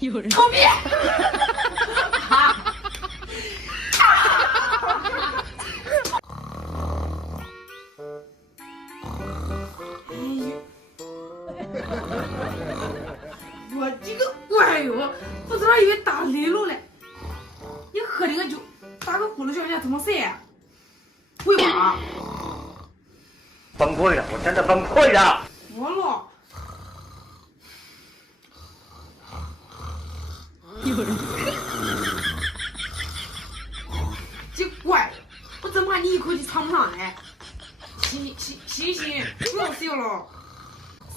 有人臭逼！我这个乖哟，不知道以为打雷了嘞。你喝这个酒，打个呼噜叫人家怎么晒？会吧？崩溃了，我真的崩溃了。我了。有人这乖，我真怕你一口气尝不上来。行，不要笑了，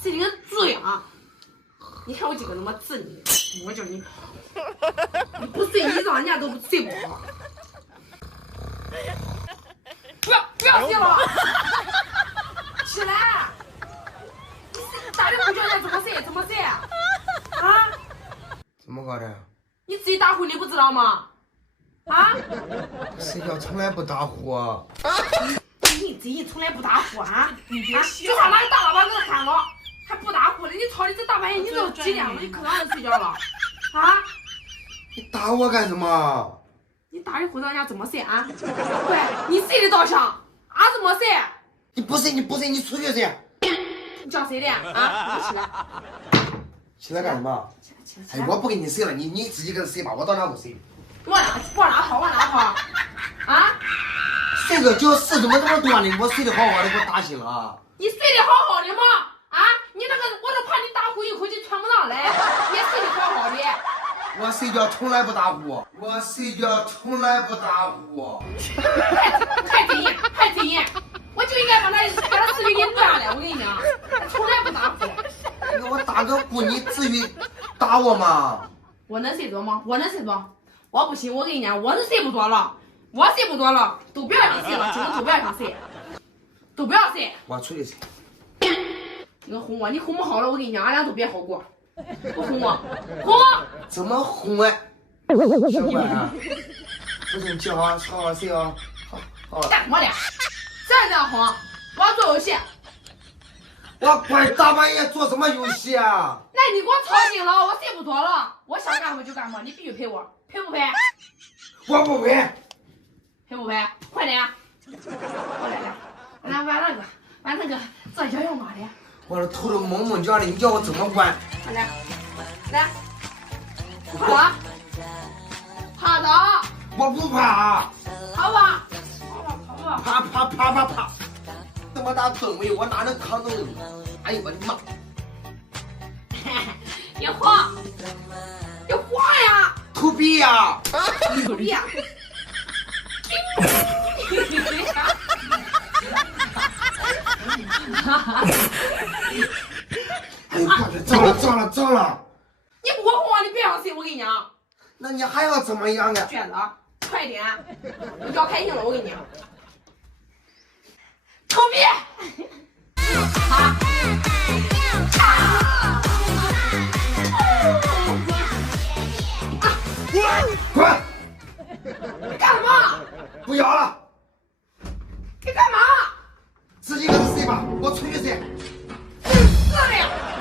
是你个嘴啊！你看我今个他妈治你，我叫你，你不睡一早人家都不睡不好。不要笑了，起来！你打的呼叫人家怎么晒啊？啊？怎么搞的？你自己打呼你不知道吗？啊？睡觉从来不打呼啊！你自己从来不打呼啊？你别笑！就上那个大喇叭给他喊了，还不打呼呢？你吵的这大半夜，你都几点了？你可让人睡觉了？啊？你打我干什么？你打的呼叫人家怎么晒啊？乖，你睡的倒香，俺怎么晒？你不睡，你出去睡。你叫谁的啊？你起来！起来干什么？哎，我不跟你睡了，你自己跟睡吧，我到哪不睡？往哪跑？啊？睡个觉事怎么这么多呢？我睡得好好的，给我打醒了。你睡得好好的吗？啊？你那个，我都怕你打呼一口气喘不上来，别睡得好好的。我睡觉从来不打呼，我睡觉从来不打呼。还嘴硬！我就应该把他视频给你断了，我跟你讲，从来不打呼。那我打个呼，你至于打我吗？我能睡着吗？我能睡着，我不行，我跟你讲，我是睡不着了，都不要想睡了，今后都不要想睡，都不要睡。我出去睡。你哄我，你哄不好了，我跟你讲，俺俩都别好过。不哄我，哄我。怎么哄啊？小乖啊，不是你叫好好睡啊。好了。干什么的？这样哄，我要做游戏。我乖，大半夜做什么游戏啊？那你给我吵醒了，我睡不着了，我想干什么就干什么，你必须陪我，陪不陪？我不陪。陪不陪？快点！来，玩那个做摇摇马的。我这头都蒙蒙叫的，你叫我怎么玩？快来，趴着，我不怕。好吧，啪！这么大吨位，我哪能扛住你？哎呦我的妈！你晃呀！土逼呀！土逼呀！哎呦，快点脏了！你不晃我，你别想睡，我跟你讲。那你还要怎么样啊？卷子，快点！我要开心了，我跟你讲。臭逼！滚！你干什么？不要了，你干嘛？自己跟着睡吧，我出去睡。是的。